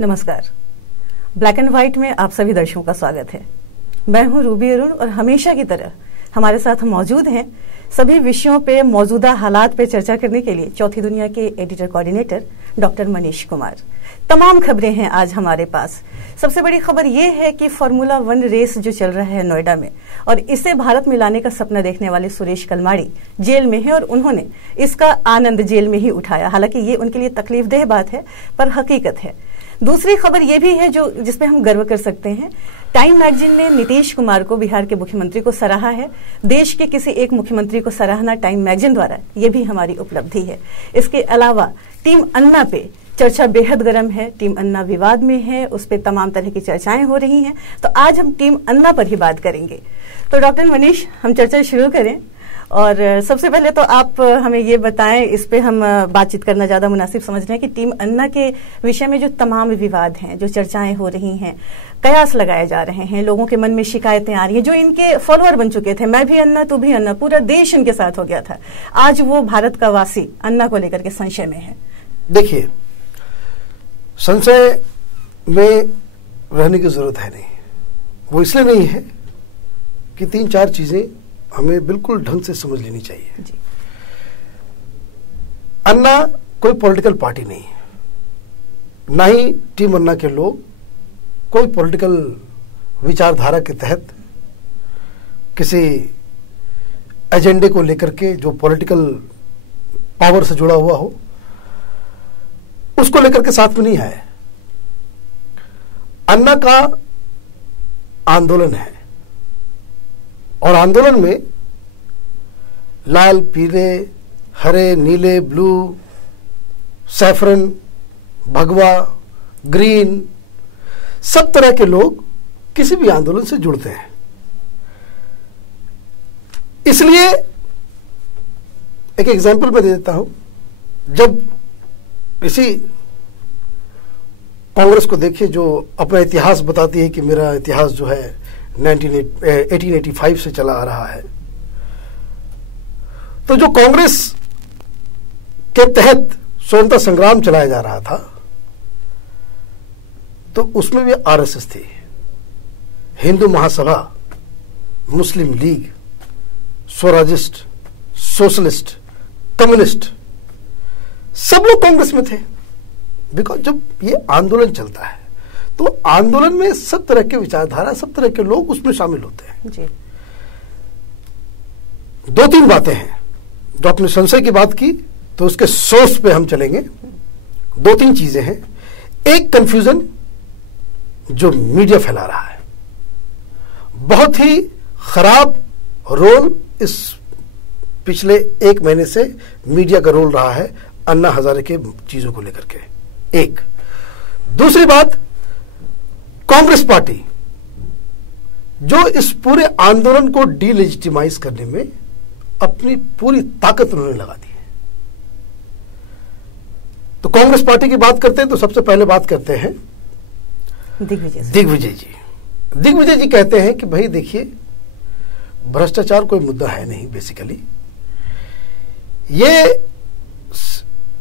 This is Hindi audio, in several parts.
नमस्कार। ब्लैक एंड व्हाइट में आप सभी दर्शकों का स्वागत है। मैं हूं रूबी अरुण और हमेशा की तरह हमारे साथ मौजूद हैं सभी विषयों पे, मौजूदा हालात पे चर्चा करने के लिए चौथी दुनिया के editor coordinator doctor Manish Kumar. तमाम खबरें हैं आज हमारे पास। सबसे बड़ी खबर यह है कि फार्मूला 1 रेस जो चल रहा है नोएडा में और इसे भारत में लाने का सपना देखने वाले सुरेश कलमाड़ी जेल में है और उन्होंने इसका आनंद जेल में ही उठाया। हालांकि ये उनके लिए तकलीफदेह बात है पर हकीकत है। दूसरी खबर यह भी है जो जिसपे हम गर्व कर सकते हैं। टाइम मैगजीन ने नीतीश कुमार को बिहार के मुख्यमंत्री को सराहा है। देश के किसी एक मुख्यमंत्री को सराहना टाइम मैगजीन द्वारा ये भी हमारी उपलब्धि है। इसके अलावा टीम अन्ना पे चर्चा बेहद गर्म है। टीम अन्ना विवाद में है, उस पर तमाम तरह की चर्चाएं हो रही हैं। तो आज हम टीम अन्ना पर ही बात करेंगे। तो डॉक्टर मनीष, हम चर्चा शुरू करें और सबसे पहले तो आप हमें ये बताएं, इस पे हम बातचीत करना ज्यादा मुनासिब समझ रहे हैं कि टीम अन्ना के विषय में जो तमाम विवाद हैं, जो चर्चाएं हो रही हैं, कयास लगाए जा रहे हैं, लोगों के मन में शिकायतें आ रही हैं, जो इनके फॉलोअर बन चुके थे, मैं भी अन्ना तू भी अन्ना, पूरा देश इनके साथ हो गया था, आज वो भारत का वासी अन्ना को लेकर के संशय में है। देखिए, संशय में रहने की जरूरत है नहीं। वो इसलिए नहीं है कि 3-4 चीजें हमें बिल्कुल ढंग से समझ लेनी चाहिए जी। अन्ना कोई पॉलिटिकल पार्टी नहीं है, ना ही टीम अन्ना के लोग कोई पॉलिटिकल विचारधारा के तहत किसी एजेंडे को लेकर के जो पॉलिटिकल पावर से जुड़ा हुआ हो उसको लेकर के साथ में नहीं आए। अन्ना का आंदोलन है और आंदोलन में लाल, पीले, हरे, नीले, ब्लू, सैफरन, भगवा, ग्रीन, सब तरह के लोग किसी भी आंदोलन से जुड़ते हैं। इसलिए एक एग्जांपल मैं दे देता हूं। जब इसी कांग्रेस को देखिए जो अपना इतिहास बताती है कि मेरा इतिहास जो है 1885 से चला आ रहा है, तो जो कांग्रेस के तहत स्वतंत्रता संग्राम चलाया जा रहा था तो उसमें भी आरएसएस थी, हिंदू महासभा, मुस्लिम लीग, स्वराजिस्ट, सोशलिस्ट, कम्युनिस्ट, सब लोग कांग्रेस में थे। बिकॉज जब ये आंदोलन चलता है तो आंदोलन में सब तरह के विचारधारा, सब तरह के लोग उसमें शामिल होते हैं जी। 2-3 बातें हैं जो आपने संशय की बात की तो उसके सोर्स पे हम चलेंगे। 2-3 चीजें हैं। एक, कंफ्यूजन जो मीडिया फैला रहा है, बहुत ही खराब रोल इस पिछले 1 महीने से मीडिया का रोल रहा है अन्ना हजारे के चीजों को लेकर के। एक, दूसरी बात, कांग्रेस पार्टी जो इस पूरे आंदोलन को डीलेजिटिमाइज करने में अपनी पूरी ताकत उन्होंने लगा दी है। तो कांग्रेस पार्टी की बात करते हैं तो सबसे पहले बात करते हैं दिग्विजय जी। दिग्विजय जी कहते हैं कि भाई देखिए, भ्रष्टाचार कोई मुद्दा है नहीं। बेसिकली ये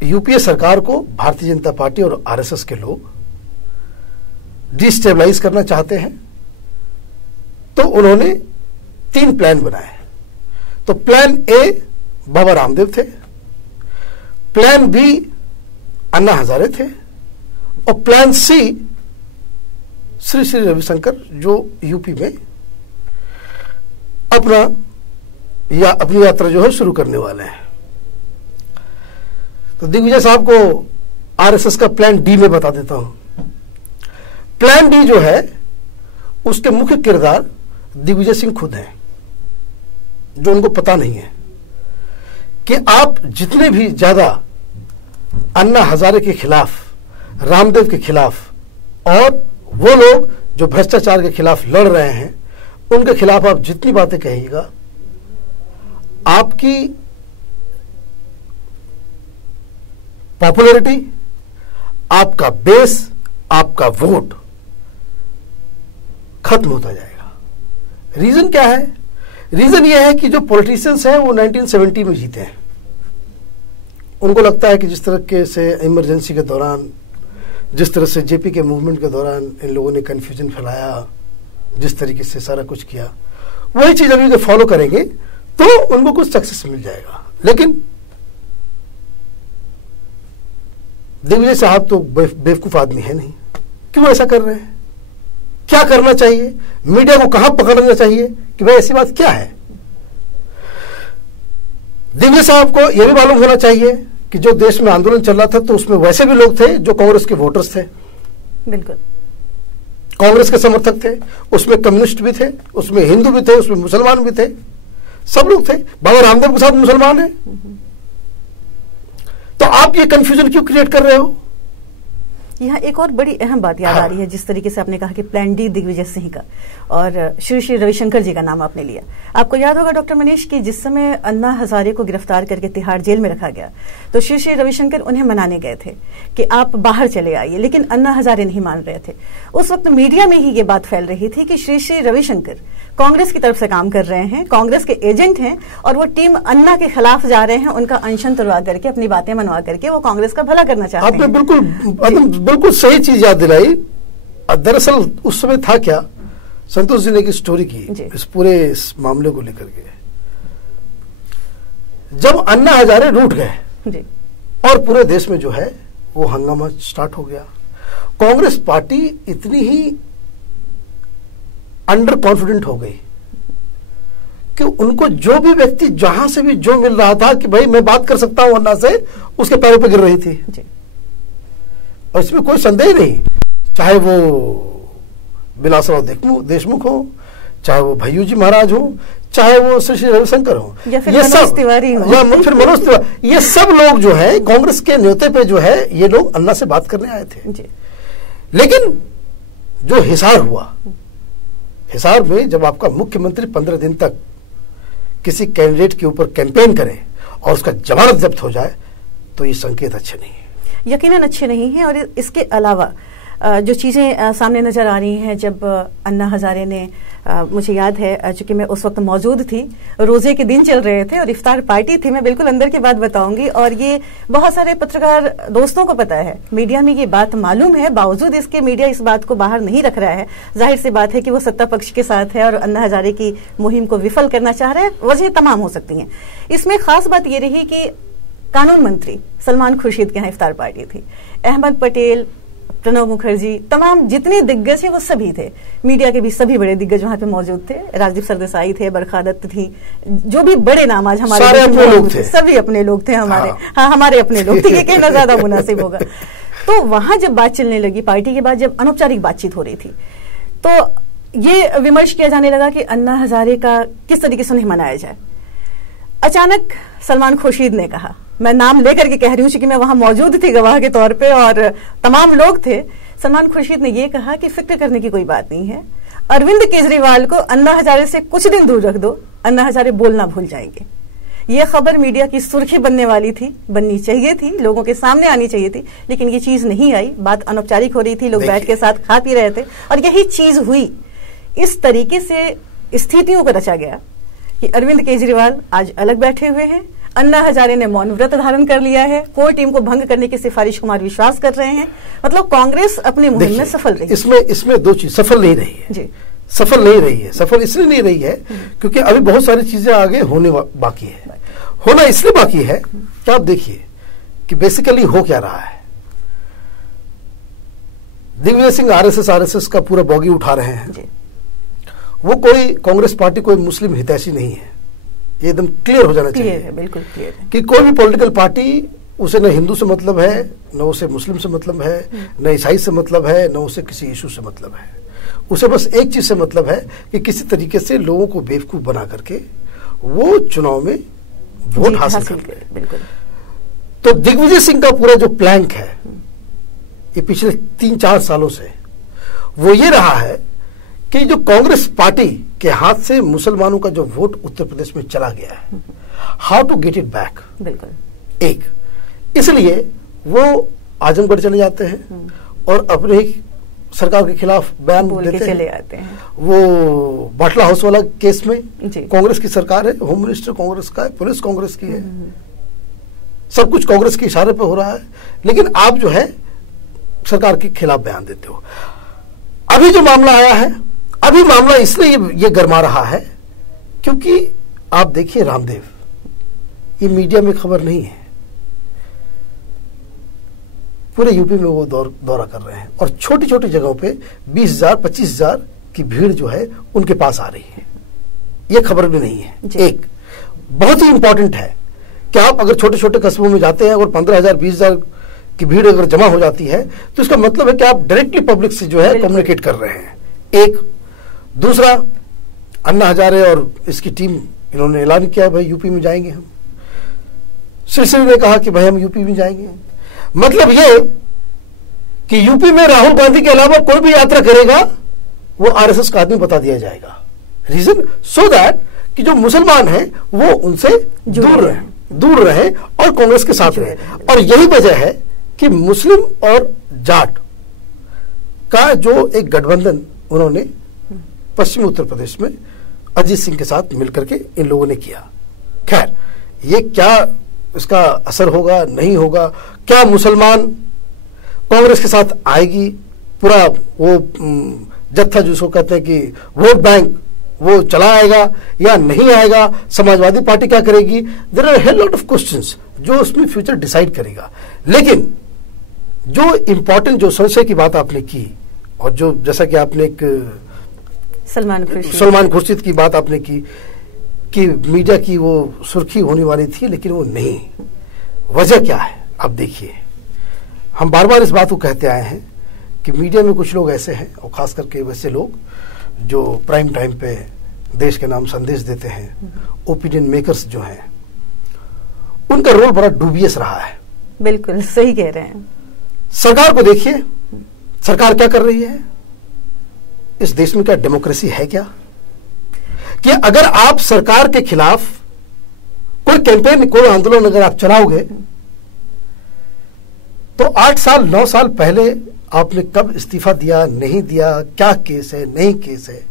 यूपीए सरकार को भारतीय जनता पार्टी और आरएसएस के लोग डिस्टेबलाइज करना चाहते हैं, तो उन्होंने 3 प्लान बनाए। तो प्लान ए बाबा रामदेव थे, प्लान बी अन्ना हजारे थे और प्लान सी श्री श्री रविशंकर जो यूपी में अपनी यात्रा जो है शुरू करने वाले हैं। तो दिग्विजय साहब को आरएसएस का प्लान डी में बता देता हूं। प्लान डी जो है उसके मुख्य किरदार दिग्विजय सिंह खुद हैं, जो उनको पता नहीं है कि आप जितने भी ज्यादा अन्ना हजारे के खिलाफ, रामदेव के खिलाफ और वो लोग जो भ्रष्टाचार के खिलाफ लड़ रहे हैं उनके खिलाफ आप जितनी बातें कहिएगा, आपकी पॉपुलैरिटी, आपका बेस, आपका वोट खत्म होता जाएगा। रीजन क्या है? रीजन यह है कि जो पॉलिटिशियंस हैं वो 1970 में जीते हैं। उनको लगता है कि जिस तरह के से इमरजेंसी के दौरान जिस तरह से जेपी के मूवमेंट के दौरान इन लोगों ने कंफ्यूजन फैलाया, जिस तरीके से सारा कुछ किया, वही चीज अभी फॉलो करेंगे तो उनको कुछ सक्सेस मिल जाएगा। लेकिन दिग्विजय साहब तो बेवकूफ आदमी है नहीं, क्यों ऐसा कर रहे हैं? क्या करना चाहिए? मीडिया को कहां पकड़ना चाहिए कि भाई ऐसी बात क्या है? दिग्विजय साहब को यह भी मालूम होना चाहिए कि जो देश में आंदोलन चल रहा था तो उसमें वैसे भी लोग थे जो कांग्रेस के वोटर्स थे, बिल्कुल कांग्रेस के समर्थक थे, उसमें कम्युनिस्ट भी थे, उसमें हिंदू भी थे, उसमें मुसलमान भी थे, सब लोग थे। बाबा रामदेव के साथ मुसलमान है, तो आप ये कंफ्यूजन क्यों क्रिएट कर रहे हो? यहाँ एक और बड़ी अहम बात याद आ रही है, जिस तरीके से आपने कहा कि प्लान डी दिग्विजय सिंह का और श्री श्री रविशंकर जी का नाम आपने लिया। आपको याद होगा डॉक्टर मनीष कि जिस समय अन्ना हजारे को गिरफ्तार करके तिहाड़ जेल में रखा गया तो श्री श्री रविशंकर उन्हें मनाने गए थे कि आप बाहर चले आइए, लेकिन अन्ना हजारे नहीं मान रहे थे। उस वक्त मीडिया में ही ये बात फैल रही थी कि श्री श्री रविशंकर कांग्रेस की तरफ से काम कर रहे हैं, कांग्रेस के एजेंट हैं और वो टीम अन्ना के खिलाफ जा रहे हैं, उनका अनशन तुड़वा करके, अपनी बातें मनवा करके वो कांग्रेस का भला करना चाहते हैं। आपने बिल्कुल सही चीज याद दिलाई। दरअसल उस समय था क्या, संतोष जी ने की स्टोरी की इस पूरे इस मामले को लेकर के, जब अन्ना हजारे रूठ गए और पूरे देश में जो है वो हंगामा स्टार्ट हो गया। कांग्रेस पार्टी इतनी ही अंडर कॉन्फिडेंट हो गई कि उनको जो भी व्यक्ति जहां से भी जो मिल रहा था कि भाई मैं बात कर सकता हूं अन्ना से, उसके पैरों पे गिर रही थी जी। और इसमें कोई संदेह नहीं, चाहे वो विलासराव देशमुख हो, चाहे वो भैयू जी महाराज हो, चाहे वो श्री श्री रविशंकर हो, या फिर मनोज तिवारी हो, या फिर मनोज तिवारी, ये सब लोग जो है कांग्रेस के न्योते पे जो है ये लोग अन्ना से बात करने आए थे जी। लेकिन जो हिसार हुआ, हिसार में जब आपका मुख्यमंत्री 15 दिन तक किसी कैंडिडेट के ऊपर कैंपेन करे और उसका जमानत जब्त हो जाए तो ये संकेत अच्छे नहीं है, यकीनन अच्छे नहीं है। और इसके अलावा जो चीजें सामने नजर आ रही हैं, जब अन्ना हजारे ने मुझे याद है, चूंकि मैं उस वक्त मौजूद थी, रोजे के दिन चल रहे थे और इफ्तार पार्टी थी, मैं बिल्कुल अंदर की बात बताऊंगी और ये बहुत सारे पत्रकार दोस्तों को पता है, मीडिया में ये बात मालूम है, बावजूद इसके मीडिया इस बात को बाहर नहीं रख रहा है। जाहिर सी बात है कि वो सत्ता पक्ष के साथ है और अन्ना हजारे की मुहिम को विफल करना चाह रहे हैं, वजह तमाम हो सकती हैं। इसमें खास बात ये रही कि कानून मंत्री सलमान खुर्शीद के यहाँ इफ्तार पार्टी थी, अहमद पटेल, प्रणब मुखर्जी, तमाम जितने दिग्गज है वो सभी थे, मीडिया के भी सभी बड़े दिग्गज वहां पे मौजूद थे, राजदीप सरदेसाई थे, बरखा दत्त थी, जो भी बड़े नाम आज हमारे अपने लोग थे, सभी अपने लोग थे हमारे। हाँ, हमारे अपने लोग थे, ये कहना ज्यादा मुनासिब होगा। तो वहां जब बात चलने लगी, पार्टी के बाद जब अनौपचारिक बातचीत हो रही थी, तो ये विमर्श किया जाने लगा कि अन्ना हजारे का किस तरीके से उन्हें मनाया जाए। अचानक सलमान खुर्शीद ने कहा, मैं नाम लेकर के कह रही हूं क्योंकि मैं वहां मौजूद थी गवाह के तौर पे और तमाम लोग थे, सलमान खुर्शीद ने यह कहा कि फिक्र करने की कोई बात नहीं है, अरविंद केजरीवाल को अन्ना हजारे से कुछ दिन दूर रख दो, अन्ना हजारे बोलना भूल जाएंगे। यह खबर मीडिया की सुर्खी बनने वाली थी, बननी चाहिए थी, लोगों के सामने आनी चाहिए थी, लेकिन ये चीज नहीं आई। बात अनौपचारिक हो रही थी, लोग बैठ के साथ खा पी रहे थे और यही चीज हुई। इस तरीके से स्थितियों को रचा गया कि अरविंद केजरीवाल आज अलग बैठे हुए हैं, अन्ना हजारे ने मौन व्रत धारण कर लिया है, कोर टीम को भंग करने की सिफारिश कुमार विश्वास कर रहे हैं। मतलब कांग्रेस अपने मुहिम में सफल रही। इसमें दो चीज सफल नहीं रही है जी। सफल नहीं रही है, सफल इसलिए नहीं रही है क्योंकि अभी बहुत सारी चीजें आगे होने बाकी है। होना इसलिए बाकी है कि आप देखिए कि बेसिकली हो क्या रहा है। दिग्विजय सिंह आरएसएस का पूरा बॉगी उठा रहे हैं जी। वो कोई कांग्रेस पार्टी कोई मुस्लिम हितैषी नहीं है, ये एकदम क्लियर हो जाना चाहिए। है, बिल्कुल क्लियर है कि कोई भी पॉलिटिकल पार्टी, उसे न हिंदू से मतलब है, न उसे मुस्लिम से मतलब है, न ईसाई से मतलब है, न उसे किसी इशू से मतलब है। उसे बस एक चीज से मतलब है कि किसी तरीके से लोगों को बेवकूफ बना करके वो चुनाव में वोट हासिल करे। बिल्कुल। तो दिग्विजय सिंह का पूरा जो प्लैंक है ये पिछले 3-4 सालों से वो ये रहा है कि जो कांग्रेस पार्टी के हाथ से मुसलमानों का जो वोट उत्तर प्रदेश में चला गया है, how to get it back. बिल्कुल। एक, इसलिए वो आजमगढ़ चले जाते हैं और अपने ही सरकार के खिलाफ बयान देते चले आते हैं। वो बाटला हाउस वाला केस में कांग्रेस की सरकार है, होम मिनिस्टर कांग्रेस का है, पुलिस कांग्रेस की है, सब कुछ कांग्रेस के इशारे पे हो रहा है। लेकिन आप जो है सरकार के खिलाफ बयान देते हो। अभी जो मामला आया है, अभी मामला इसलिए ये गर्मा रहा है क्योंकि आप देखिए रामदेव, ये मीडिया में खबर नहीं है, पूरे यूपी में वो दौरा कर रहे हैं और छोटी छोटी जगहों पे 20,000 25,000 की भीड़ जो है उनके पास आ रही है। ये खबर भी नहीं है। एक बहुत ही इंपॉर्टेंट है कि आप अगर छोटे छोटे कस्बों में जाते हैं और 15,000 20,000 की भीड़ अगर जमा हो जाती है तो इसका मतलब है कि आप डायरेक्टली पब्लिक से जो है कम्युनिकेट कर रहे हैं। एक दूसरा, अन्ना हजारे और इसकी टीम, इन्होंने ऐलान किया भाई यूपी में जाएंगे हम। सिलसिले ने कहा कि भाई हम यूपी में जाएंगे। मतलब ये कि यूपी में राहुल गांधी के अलावा कोई भी यात्रा करेगा वो आरएसएस का आदमी बता दिया जाएगा। रीजन सो दैट कि जो मुसलमान हैं वो उनसे दूर रहे और कांग्रेस के साथ रहे। और यही वजह है कि मुस्लिम और जाट का जो एक गठबंधन उन्होंने पश्चिमी उत्तर प्रदेश में अजीत सिंह के साथ मिलकर के इन लोगों ने किया। खैर, ये क्या इसका असर होगा नहीं होगा, क्या मुसलमान कांग्रेस के साथ आएगी, पूरा वो जत्था जिसको कहते हैं कि वोट बैंक वो चला आएगा या नहीं आएगा, समाजवादी पार्टी क्या करेगी, there are hell lot of questions जो उसमें फ्यूचर डिसाइड करेगा। लेकिन जो इंपॉर्टेंट जो संशय की बात आपने की और जो जैसा कि आपने एक सलमान खुर्शीद की बात आपने की कि मीडिया की वो सुर्खी होने वाली थी लेकिन वो नहीं, वजह क्या है? अब देखिए, हम बार बार इस बात को कहते आए हैं कि मीडिया में कुछ लोग ऐसे हैं और खास करके वैसे लोग जो प्राइम टाइम पे देश के नाम संदेश देते हैं, ओपिनियन मेकर्स जो हैं, उनका रोल बड़ा डूबियस रहा है। बिल्कुल सही कह रहे हैं। सरकार को देखिए, सरकार क्या कर रही है? इस देश में क्या डेमोक्रेसी है क्या? कि अगर आप सरकार के खिलाफ कोई कैंपेन, कोई आंदोलन अगर आप चलाओगे तो 8 साल 9 साल पहले आपने कब इस्तीफा दिया, नहीं दिया, क्या केस है, नहीं केस है,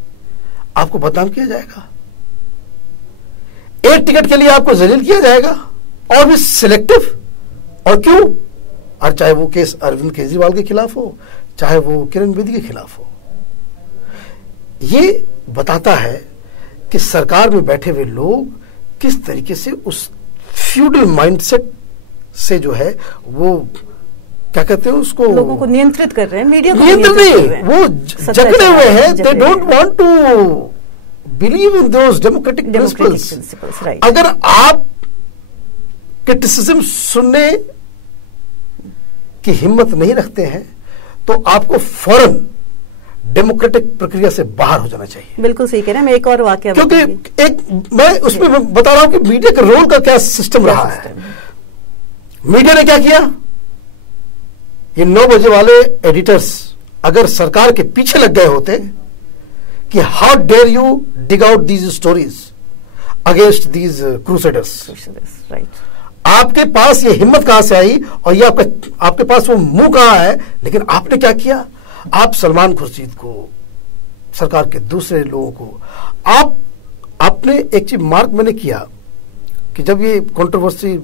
आपको बदनाम किया जाएगा। एक टिकट के लिए आपको जलील किया जाएगा और भी सिलेक्टिव। और क्यों? और चाहे वो केस अरविंद केजरीवाल के खिलाफ हो, चाहे वो किरण बेदी के खिलाफ हो। ये बताता है कि सरकार में बैठे हुए लोग किस तरीके से उस फ्यूडल माइंडसेट से जो है वो क्या कहते हैं उसको, लोगों को नियंत्रित कर रहे हैं, मीडिया को नियंत्रित नहीं, वो जकड़े हुए हैं। They don't want to believe in those democratic principles. अगर आप क्रिटिसिज्म सुनने की हिम्मत नहीं रखते हैं तो आपको फौरन डेमोक्रेटिक प्रक्रिया से बाहर हो जाना चाहिए। बिल्कुल सही कह रहे हैं। मैं एक और वाकया, क्योंकि एक मैं उसमें बता रहा हूं कि मीडिया के रोल का क्या सिस्टम रहा है। मीडिया ने क्या किया? ये 9 बजे वाले एडिटर्स अगर सरकार के पीछे लग गए होते कि how dare you dig out these stories against these crusaders, right, आपके पास ये हिम्मत कहां से आई और ये आपके पास वो मुंह कहां है? लेकिन आपने क्या किया? आप सलमान खुर्शीद को, सरकार के दूसरे लोगों को, आपने एक चीज मार्क मैंने किया कि जब ये कंट्रोवर्सी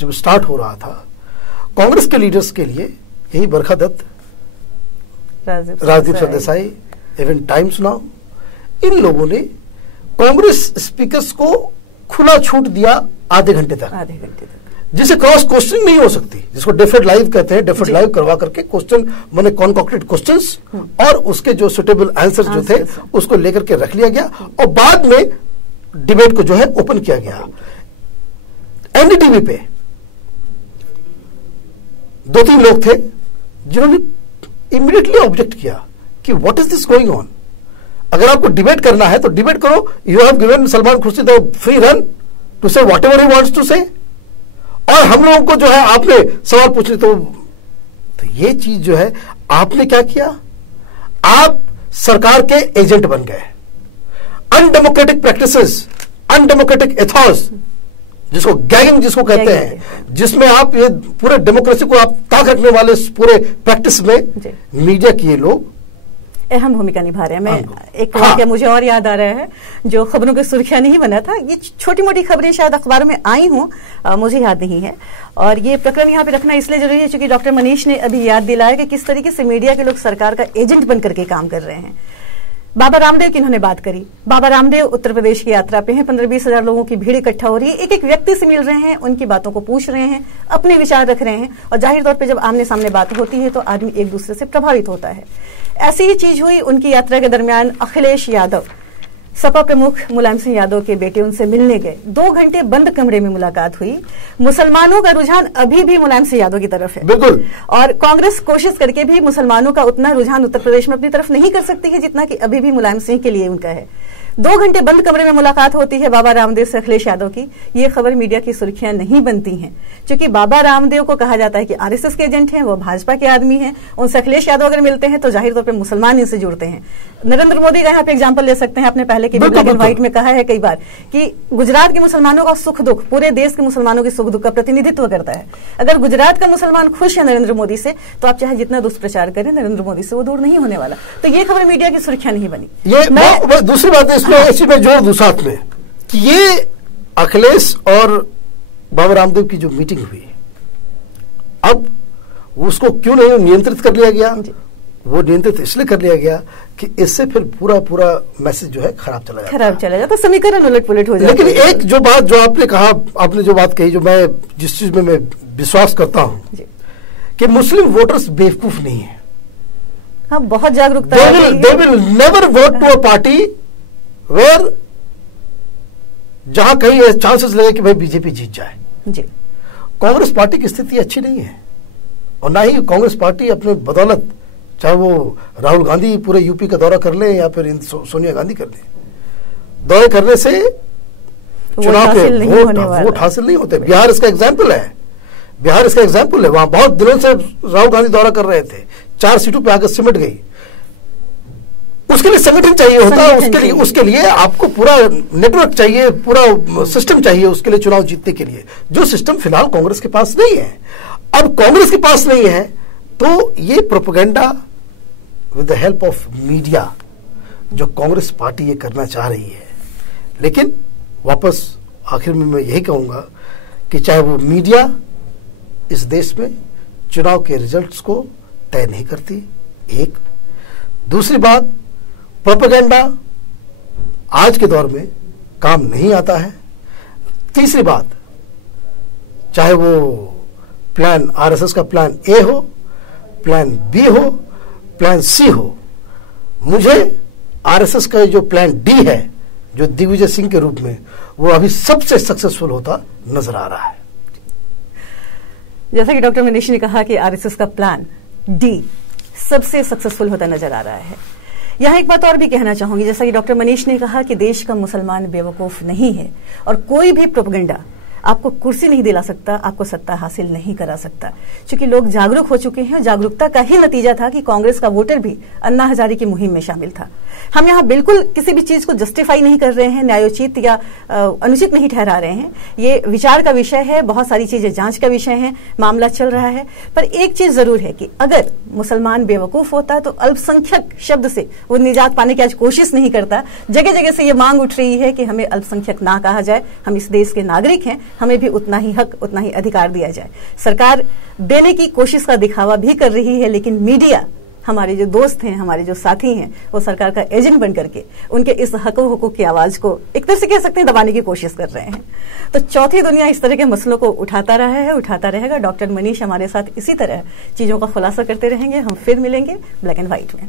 जब स्टार्ट हो रहा था, कांग्रेस के लीडर्स के लिए यही Barkha Dutt, Rajdeep Sardesai, even Times Now, इन लोगों ने कांग्रेस स्पीकर्स को खुला छूट दिया आधे घंटे तक, जिसे क्रॉस क्वेश्चन नहीं हो सकती, जिसको डेफर्ड लाइव कहते हैं। डेफर्ड लाइव करवा करके क्वेश्चन मैंने कॉन्कॉक्टेड क्वेश्चंस और उसके जो सुटेबल आंसर जो थे उसको लेकर के रख लिया गया और बाद में डिबेट को जो है ओपन किया गया। एनडीटीवी पे 2-3 लोग थे जिन्होंने इमीडिएटली ऑब्जेक्ट किया कि what is this going on. अगर आपको डिबेट करना है तो डिबेट करो। You have given Salman Khurshid free run to say whatever he wants to say, और हम लोगों को जो है आपने सवाल पूछने तो ये चीज जो है आपने क्या किया? आप सरकार के एजेंट बन गए। अनडेमोक्रेटिक प्रैक्टिसेस, अनडेमोक्रेटिक एथॉस, जिसको गैगिंग जिसको कहते हैं, जिसमें आप ये पूरे डेमोक्रेसी को आप ताक रखने वाले पूरे प्रैक्टिस में मीडिया के ये लोग अहम भूमिका निभा रहे हैं। मैं एक वाक्य मुझे और याद आ रहा है जो खबरों की सुर्खियां नहीं बना था, ये छोटी मोटी खबरें शायद अखबारों में आई हों, मुझे याद नहीं है, और ये प्रकरण यहाँ पे रखना इसलिए जरूरी है क्योंकि डॉक्टर मनीष ने अभी याद दिलाया कि किस तरीके से मीडिया के लोग सरकार का एजेंट बन करके काम कर रहे हैं। बाबा रामदेव की इन्होंने बात करी। बाबा रामदेव उत्तर प्रदेश की यात्रा पे हैं, 15-20 हजार लोगों की भीड़ इकट्ठा हो रही है, एक एक व्यक्ति से मिल रहे हैं, उनकी बातों को पूछ रहे हैं, अपने विचार रख रहे हैं, और जाहिर तौर पे जब आमने सामने बात होती है तो आदमी एक दूसरे से प्रभावित होता है। ऐसी ही चीज हुई उनकी यात्रा के दरमियान। अखिलेश यादव, सपा प्रमुख मुलायम सिंह यादव के बेटे, उनसे मिलने गए। 2 घंटे बंद कमरे में मुलाकात हुई। मुसलमानों का रुझान अभी भी मुलायम सिंह यादव की तरफ है, बिल्कुल, और कांग्रेस कोशिश करके भी मुसलमानों का उतना रुझान उत्तर प्रदेश में अपनी तरफ नहीं कर सकती है जितना कि अभी भी मुलायम सिंह के लिए उनका है। 2 घंटे बंद कमरे में मुलाकात होती है बाबा रामदेव से अखिलेश यादव की। ये खबर मीडिया की सुर्खियां नहीं बनती हैं क्योंकि बाबा रामदेव को कहा जाता है कि आरएसएस के एजेंट हैं, वो भाजपा के आदमी हैं। उनसे अखिलेश यादव अगर मिलते हैं तो जाहिर तौर पर मुसलमान इनसे जुड़ते हैं। नरेंद्र मोदी का यहाँ पे एग्जाम्पल ले सकते हैं, आपने पहले के ब्लैक एंड व्हाइट में कहा है कई बार कि गुजरात के मुसलमानों का सुख दुख पूरे देश के मुसलमानों के सुख दुख का प्रतिनिधित्व करता है। अगर गुजरात का मुसलमान खुश है नरेंद्र मोदी से तो आप चाहे जितना दुष्प्रचार करें, नरेंद्र मोदी से वो दूर नहीं होने वाला। तो ये खबर मीडिया की सुर्खियां नहीं बनी। ये दूसरी बात है इसमें जोड़ दूं साथ में कि ये अखिलेश और बाबा रामदेव की जो मीटिंग हुई, अब उसको क्यों नहीं नियंत्रित कर लिया गया? वो नियंत्रित इसलिए कर लिया गया कि इससे फिर पूरा मैसेज जो है खराब चला जाता, तो समीकरण उलट पुलट हो जाता। लेकिन एक जो बात जो आपने कहा, आपने जो बात कही, जो मैं जिस चीज में मैं विश्वास करता हूं कि मुस्लिम वोटर्स बेवकूफ नहीं है। हाँ, बहुत जागरूकता है। They will never vote to a party where जहां कहीं चांसेस लगे कि भाई बीजेपी जीत जाए। जी, कांग्रेस पार्टी की स्थिति अच्छी नहीं है, और ना ही कांग्रेस पार्टी अपने बदौलत, चाहे वो राहुल गांधी पूरे यूपी का दौरा कर ले या फिर सोनिया गांधी कर ले, दौरे करने से चुनाव के वोट हासिल नहीं होते। बिहार इसका एग्जाम्पल है, वहां बहुत दिनों से राहुल गांधी दौरा कर रहे थे, 4 सीटों पे आकर सिमट गई। उसके लिए संगठन चाहिए होता है, उसके लिए आपको पूरा नेटवर्क चाहिए, पूरा सिस्टम चाहिए उसके लिए, चुनाव जीतने के लिए, जो सिस्टम फिलहाल कांग्रेस के पास नहीं है। अब कांग्रेस के पास नहीं है तो ये propaganda with the help of media जो कांग्रेस पार्टी ये करना चाह रही है। लेकिन वापस आखिर में मैं यही कहूंगा कि चाहे वो मीडिया इस देश में चुनाव के रिजल्ट्स को तय नहीं करती, एक। दूसरी बात, प्रोपेगेंडा आज के दौर में काम नहीं आता है। तीसरी बात, चाहे वो प्लान आरएसएस का प्लान ए हो, प्लान बी हो, प्लान सी हो, मुझे आरएसएस का जो प्लान डी है, जो दिग्विजय सिंह के रूप में, वो अभी सबसे सक्सेसफुल होता नजर आ रहा है। जैसा कि डॉक्टर मनीष ने कहा कि आरएसएस का प्लान डी सबसे सक्सेसफुल होता नजर आ रहा है। यहाँ एक बात और भी कहना चाहूंगी, जैसा कि डॉक्टर मनीष ने कहा कि देश का मुसलमान बेवकूफ नहीं है और कोई भी प्रोपेगेंडा आपको कुर्सी नहीं दिला सकता, आपको सत्ता हासिल नहीं करा सकता, क्योंकि लोग जागरूक हो चुके हैं। जागरूकता का ही नतीजा था कि कांग्रेस का वोटर भी अन्ना हजारे की मुहिम में शामिल था। हम यहाँ बिल्कुल किसी भी चीज को जस्टिफाई नहीं कर रहे हैं, न्यायोचित या अनुचित नहीं ठहरा रहे हैं। ये विचार का विषय है, बहुत सारी चीजें जांच का विषय है, मामला चल रहा है। पर एक चीज जरूर है कि अगर मुसलमान बेवकूफ होता तो अल्पसंख्यक शब्द से वो निजात पाने की आज कोशिश नहीं करता। जगह जगह से ये मांग उठ रही है कि हमें अल्पसंख्यक ना कहा जाए, हम इस देश के नागरिक हैं, हमें भी उतना ही हक, उतना ही अधिकार दिया जाए। सरकार देने की कोशिश का दिखावा भी कर रही है, लेकिन मीडिया, हमारे जो दोस्त हैं, हमारे जो साथी हैं, वो सरकार का एजेंट बन करके उनके इस हक हुकूक की आवाज को एक तरह से कह सकते हैं दबाने की कोशिश कर रहे हैं। तो चौथी दुनिया इस तरह के मसलों को उठाता रहा है, उठाता रहेगा। डॉक्टर मनीष हमारे साथ इसी तरह चीजों का खुलासा करते रहेंगे। हम फिर मिलेंगे ब्लैक एंड व्हाइट में।